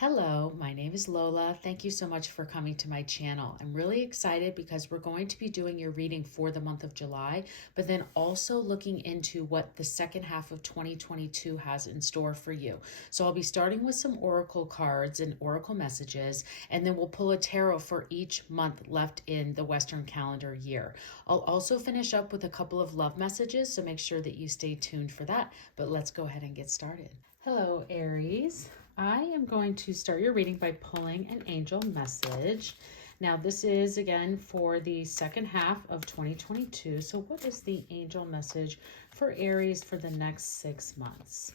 Hello, my name is Lola. Thank you so much for coming to my channel. I'm really excited because we're going to be doing your reading for the month of July, but then also looking into what the second half of 2022 has in store for you. So I'll be starting with some oracle cards and oracle messages, and then we'll pull a tarot for each month left in the Western calendar year. I'll also finish up with a couple of love messages, so make sure that you stay tuned for that. But let's go ahead and get started. Hello, Aries. I am going to start your reading by pulling an angel message. Now, this is again for the second half of 2022. So what is the angel message for Aries for the next 6 months?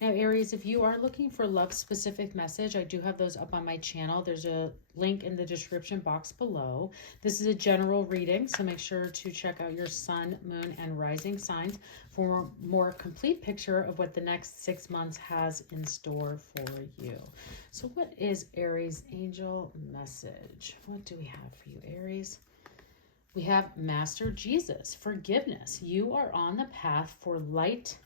Now, Aries, if you are looking for love-specific message, I do have those up on my channel. There's a link in the description box below. This is a general reading, so make sure to check out your sun, moon, and rising signs for a more complete picture of what the next 6 months has in store for you. So what is Aries' angel message? What do we have for you, Aries? We have Master Jesus, forgiveness. You are on the path for light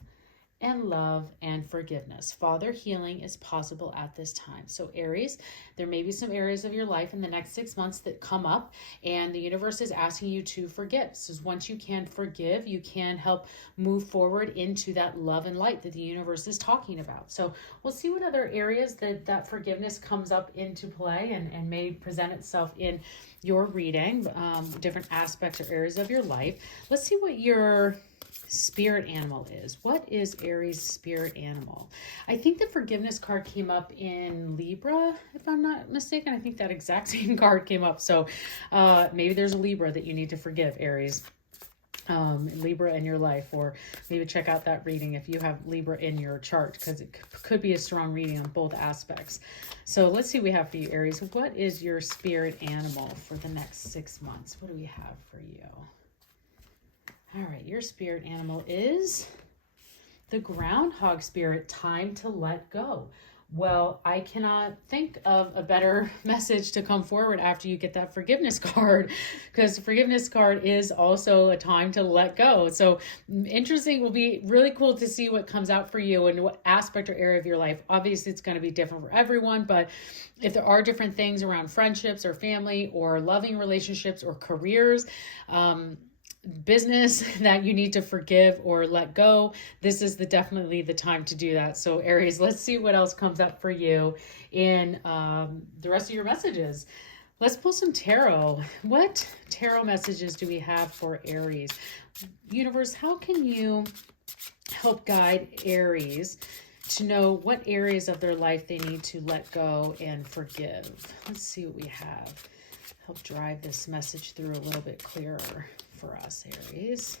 and love and forgiveness. Father, healing is possible at this time. So Aries, there may be some areas of your life in the next 6 months that come up, and the universe is asking you to forgive. So once you can forgive, you can help move forward into that love and light that the universe is talking about. So we'll see what other areas that forgiveness comes up into play and may present itself in your reading, different aspects or areas of your life. Let's see what your spirit animal is. What is Aries' spirit animal? I think the forgiveness card came up in Libra, if I'm not mistaken. I think that exact same card came up. So maybe there's a Libra that you need to forgive, Aries. Libra in your life, or maybe check out that reading if you have Libra in your chart, because it could be a strong reading on both aspects. So let's see what we have for you, Aries. What is your spirit animal for the next 6 months? What do we have for you? All right, your spirit animal is the groundhog spirit, time to let go. Well, I cannot think of a better message to come forward after you get that forgiveness card, because the forgiveness card is also a time to let go. So interesting, will be really cool to see what comes out for you and what aspect or area of your life. Obviously, it's going to be different for everyone, but if there are different things around friendships or family or loving relationships or careers, business that you need to forgive or let go, this is definitely the time to do that. So Aries, let's see what else comes up for you in the rest of your messages. Let's pull some tarot. What tarot messages do we have for Aries? Universe, how can you help guide Aries to know what areas of their life they need to let go and forgive? Let's see what we have. Help drive this message through a little bit clearer for us, Aries.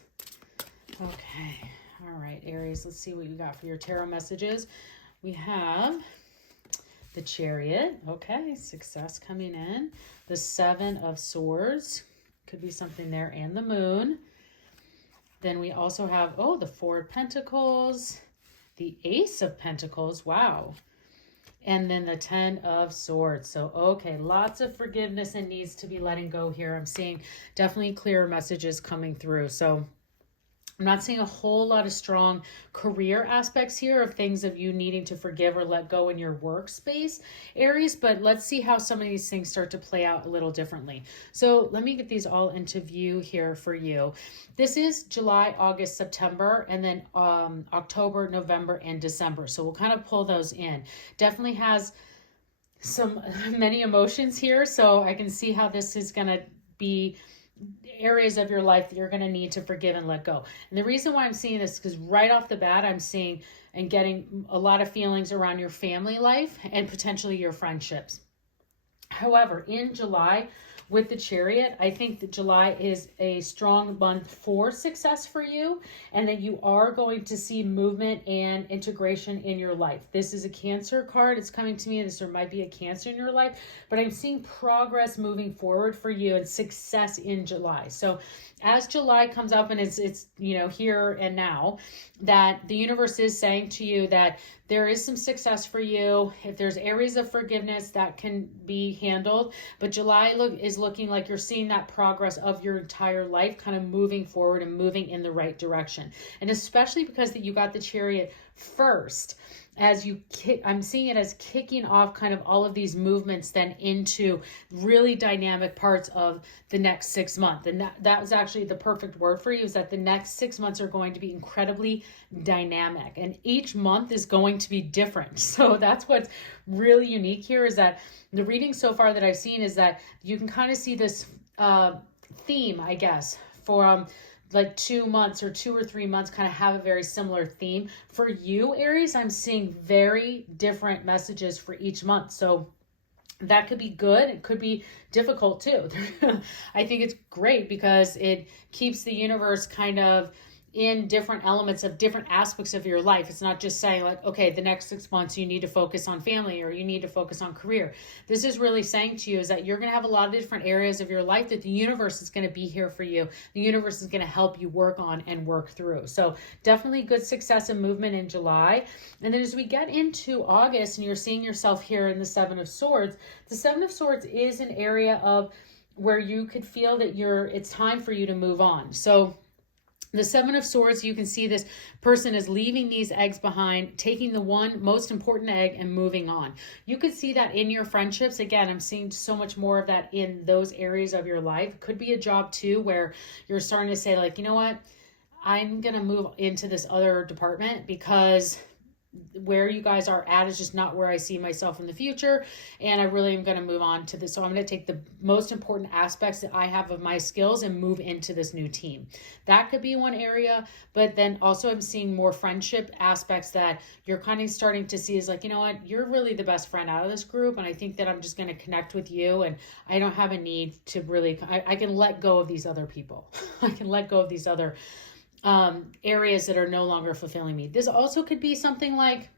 Okay. All right, Aries, let's see what you got for your tarot messages. We have the Chariot. Okay, success coming in. The Seven of Swords. Could be something there. And the Moon. Then we also have, the Four of Pentacles. The Ace of Pentacles. Wow. And then the Ten of Swords. So, okay, lots of forgiveness and needs to be letting go here. I'm seeing definitely clearer messages coming through. So I'm not seeing a whole lot of strong career aspects here of things of you needing to forgive or let go in your workspace, Aries, but let's see how some of these things start to play out a little differently. So let me get these all into view here for you. This is July, August, September, and then October, November, and December. So we'll kind of pull those in. Definitely has many emotions here, so I can see how this is going to be areas of your life that you're going to need to forgive and let go. And the reason why I'm seeing this is because right off the bat, I'm seeing and getting a lot of feelings around your family life and potentially your friendships. However, in July, with the Chariot, I think that July is a strong month for success for you, and that you are going to see movement and integration in your life. This is a Cancer card. It's coming to me. There might be a Cancer in your life, but I'm seeing progress moving forward for you and success in July. So as July comes up and it's here and now, that the universe is saying to you that there is some success for you. If there's areas of forgiveness that can be handled, but July is looking like you're seeing that progress of your entire life kind of moving forward and moving in the right direction. And especially because that you got the Chariot first, as you kick, I'm seeing it as kicking off kind of all of these movements then into really dynamic parts of the next 6 months. And that was actually the perfect word for you, is that the next 6 months are going to be incredibly dynamic, and each month is going to be different. So that's what's really unique here, is that the reading so far that I've seen is that you can kind of see this theme, I guess, for like 2 months or 2 or 3 months kind of have a very similar theme. For you, Aries, I'm seeing very different messages for each month. So that could be good. It could be difficult too. I think it's great because it keeps the universe kind of in different elements of different aspects of your life. It's not just saying like, okay, the next 6 months you need to focus on family or you need to focus on career. This is really saying to you is that you're going to have a lot of different areas of your life that the universe is going to be here for you. The universe is going to help you work on and work through. So definitely good success and movement in July. And then as we get into August and you're seeing yourself here in the Seven of Swords, the Seven of Swords is an area of where you could feel that it's time for you to move on. So the Seven of Swords, you can see this person is leaving these eggs behind, taking the one most important egg and moving on. You could see that in your friendships. Again, I'm seeing so much more of that in those areas of your life. It could be a job too, where you're starting to say like, you know what, I'm going to move into this other department because where you guys are at is just not where I see myself in the future. And I really am going to move on to this. So I'm going to take the most important aspects that I have of my skills and move into this new team. That could be one area. But then also I'm seeing more friendship aspects that you're kind of starting to see is like, you know what, you're really the best friend out of this group. And I think that I'm just going to connect with you. And I don't have a need to really, I can let go of these other people. I can let go of these other areas that are no longer fulfilling me. This also could be something like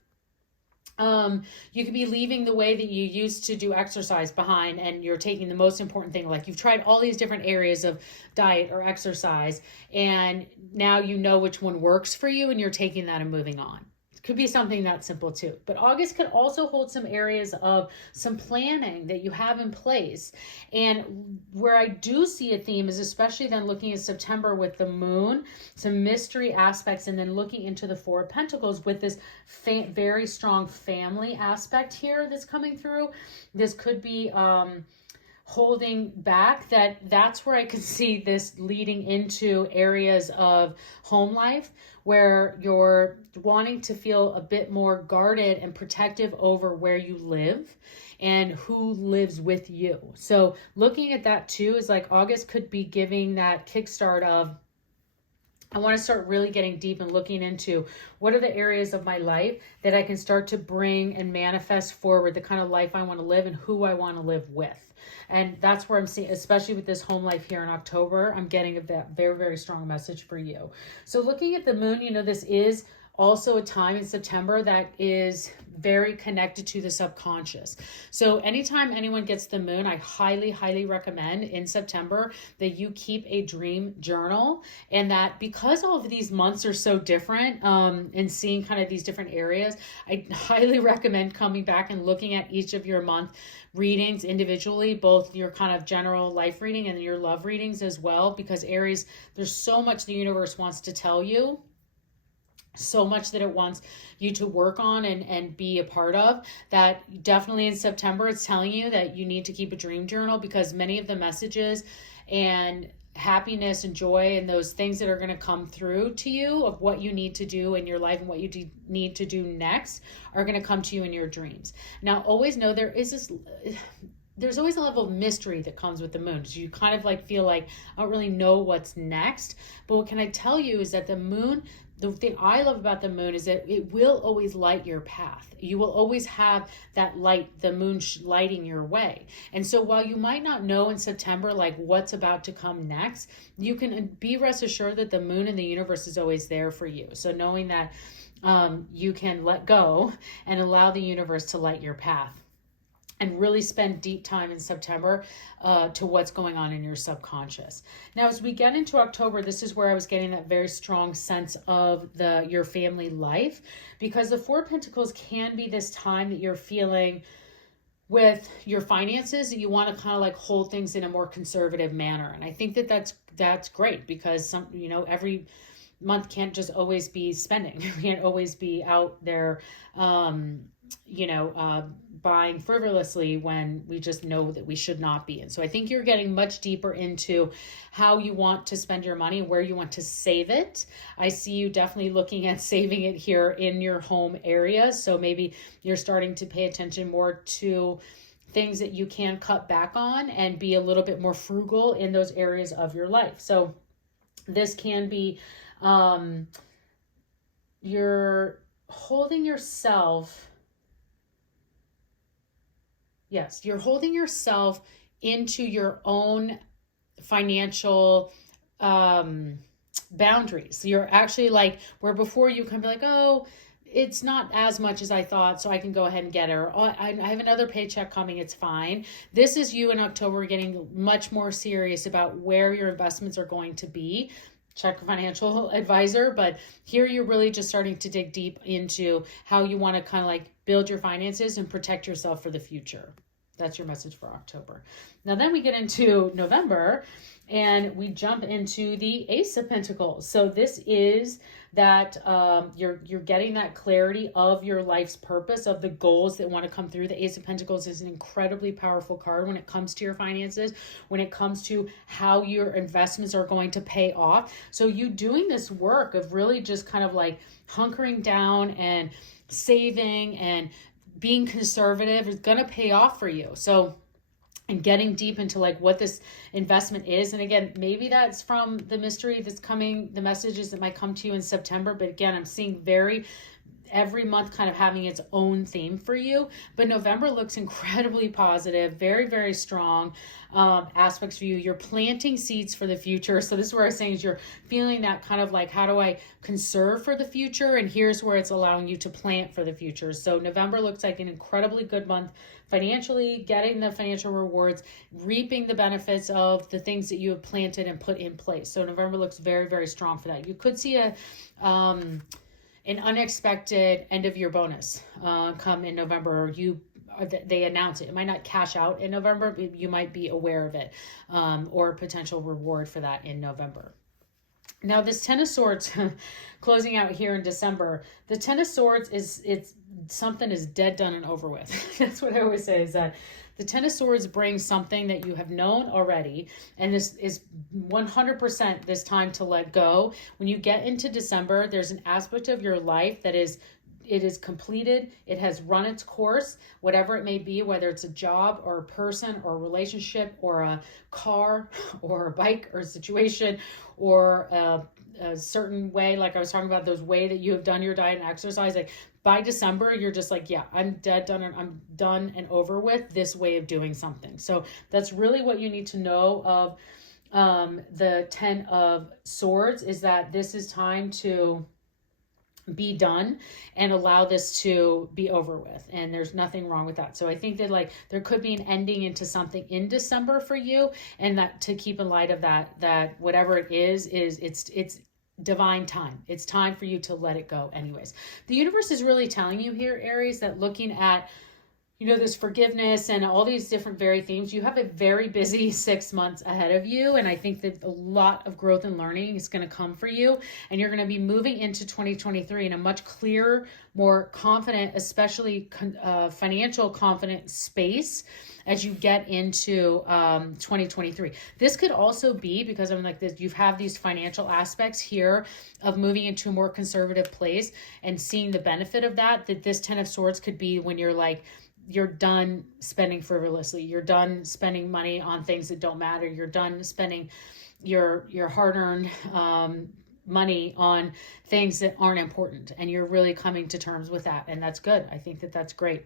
you could be leaving the way that you used to do exercise behind, and you're taking the most important thing. Like you've tried all these different areas of diet or exercise, and now you know which one works for you, and you're taking that and moving on. Could be something that simple too. But August could also hold some areas of some planning that you have in place. And where I do see a theme is especially then looking at September with the moon, some mystery aspects, and then looking into the Four of Pentacles with this very strong family aspect here that's coming through. This could be holding back. That's where I can see this leading into areas of home life where you're wanting to feel a bit more guarded and protective over where you live and who lives with you. So looking at that too is like August could be giving that kickstart of, I want to start really getting deep and looking into what are the areas of my life that I can start to bring and manifest forward the kind of life I want to live and who I want to live with. And that's where I'm seeing, especially with this home life here in October, I'm getting a very, very strong message for you. So looking at the moon, you know, this is also a time in September that is very connected to the subconscious. So anytime anyone gets the moon, I highly, highly recommend in September that you keep a dream journal. And that because all of these months are so different and seeing kind of these different areas, I highly recommend coming back and looking at each of your month readings individually, both your kind of general life reading and your love readings as well, because Aries, there's so much the universe wants to tell you, so much that it wants you to work on and be a part of, that definitely in September it's telling you that you need to keep a dream journal, because many of the messages and happiness and joy and those things that are going to come through to you of what you need to do in your life and what you need to do next are going to come to you in your dreams. Now, always know there's always a level of mystery that comes with the moon. So you kind of like feel like, I don't really know what's next. But what can I tell you is that the moon, the thing I love about the moon is that it will always light your path. You will always have that light, the moon lighting your way. And so while you might not know in September, like what's about to come next, you can be rest assured that the moon and the universe is always there for you. So knowing that you can let go and allow the universe to light your path. And really spend deep time in September to what's going on in your subconscious. Now, as we get into October, this is where I was getting that very strong sense of your family life, because the Four of Pentacles can be this time that you're feeling with your finances that you want to kind of like hold things in a more conservative manner. And I think that that's great, because every month can't just always be spending. We can't always be out there, buying frivolously when we just know that we should not be. And so I think you're getting much deeper into how you want to spend your money, where you want to save it. I see you definitely looking at saving it here in your home area. So maybe you're starting to pay attention more to things that you can cut back on and be a little bit more frugal in those areas of your life. So this can be, you're holding yourself. Yes, you're holding yourself into your own financial boundaries. You're actually like, where before you can be like, oh, it's not as much as I thought, so I can go ahead and get it. Or, oh, I have another paycheck coming, it's fine. This is you in October getting much more serious about where your investments are going to be. Check a financial advisor, but here you're really just starting to dig deep into how you want to kind of like build your finances and protect yourself for the future. That's your message for October. Now then we get into November and we jump into the Ace of Pentacles. So this is that you're getting that clarity of your life's purpose, of the goals that want to come through. The Ace of Pentacles is an incredibly powerful card when it comes to your finances, when it comes to how your investments are going to pay off. So you doing this work of really just kind of like hunkering down and saving and being conservative is going to pay off for you. So, and getting deep into like what this investment is. And again, maybe that's from the mystery that's coming, the messages that might come to you in September. But again, I'm seeing every month kind of having its own theme for you. But November looks incredibly positive, very, very strong aspects for you. You're planting seeds for the future. So this is where I'm saying is you're feeling that kind of like, how do I conserve for the future? And here's where it's allowing you to plant for the future. So November looks like an incredibly good month financially, getting the financial rewards, reaping the benefits of the things that you have planted and put in place. So November looks very, very strong for that. You could see an unexpected end of year bonus come in November, or they announce it. It might not cash out in November, but you might be aware of it, or a potential reward for that in November. Now this Ten of Swords closing out here in December, the Ten of Swords it's something is dead, done, and over with. That's what I always say, is that the Ten of Swords brings something that you have known already, and this is 100% this time to let go. When you get into December, there's an aspect of your life that is completed. It has run its course, whatever it may be, whether it's a job or a person or a relationship or a car or a bike or a situation or a certain way, like I was talking about, those way that you have done your diet and exercise. Like by December, you're just like, yeah, I'm I'm done and over with this way of doing something. So that's really what you need to know of the Ten of Swords, is that this is time to be done and allow this to be over with, and there's nothing wrong with that. So I think that like there could be an ending into something in December for you, and that to keep in light of that whatever it is it's divine time. It's time for you to let it go anyways. The universe is really telling you here, Aries, that looking at this forgiveness and all these different very themes, you have a very busy 6 months ahead of you. And I think that a lot of growth and learning is going to come for you. And you're going to be moving into 2023 in a much clearer, more confident, especially financial confident space as you get into 2023. This could also be because I'm like this, you have these financial aspects here of moving into a more conservative place and seeing the benefit of that this Ten of Swords could be when you're done spending frivolously. You're done spending money on things that don't matter. You're done spending your hard-earned money on things that aren't important. And you're really coming to terms with that. And that's good. I think that that's great.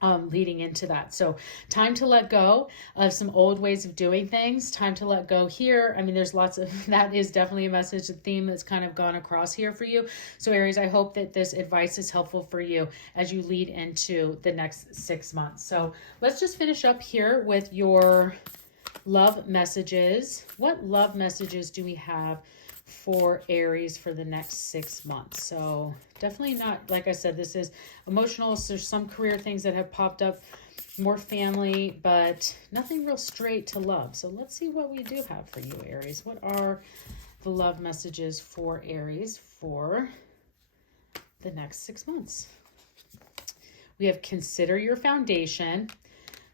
Leading into that. So time to let go of some old ways of doing things. Time to let go here. I mean, there's lots of, that is definitely a message, a theme that's kind of gone across here for you. So Aries, I hope that this advice is helpful for you as you lead into the next 6 months. So let's just finish up here with your love messages. What love messages do we have for Aries for the next 6 months? So definitely not, like I said, this is emotional. So there's some career things that have popped up, more family, but nothing real straight to love. So let's see what we do have for you, Aries. What are the love messages for Aries for the next 6 months. We have consider your foundation.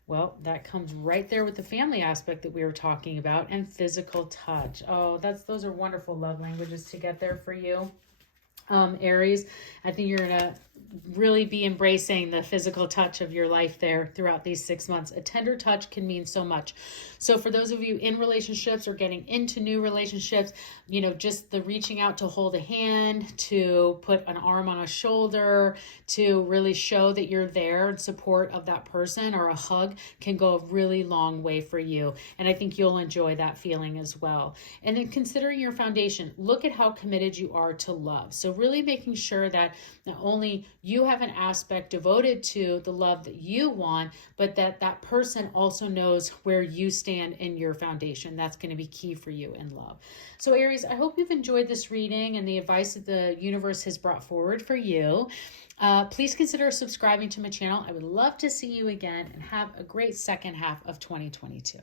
Well, that comes right there with the family aspect that we were talking about, and physical touch. Oh, those are wonderful love languages to get there for you. Aries, I think you're going to really be embracing the physical touch of your life there throughout these 6 months. A tender touch can mean so much. So for those of you in relationships or getting into new relationships, you know, just the reaching out to hold a hand, to put an arm on a shoulder, to really show that you're there in support of that person, or a hug can go a really long way for you. And I think you'll enjoy that feeling as well. And then considering your foundation, look at how committed you are to love. So really making sure that not only you have an aspect devoted to the love that you want, but that that person also knows where you stand in your foundation. That's going to be key for you in love. So Aries, I hope you've enjoyed this reading and the advice that the universe has brought forward for you. Please consider subscribing to my channel. I would love to see you again, and have a great second half of 2022.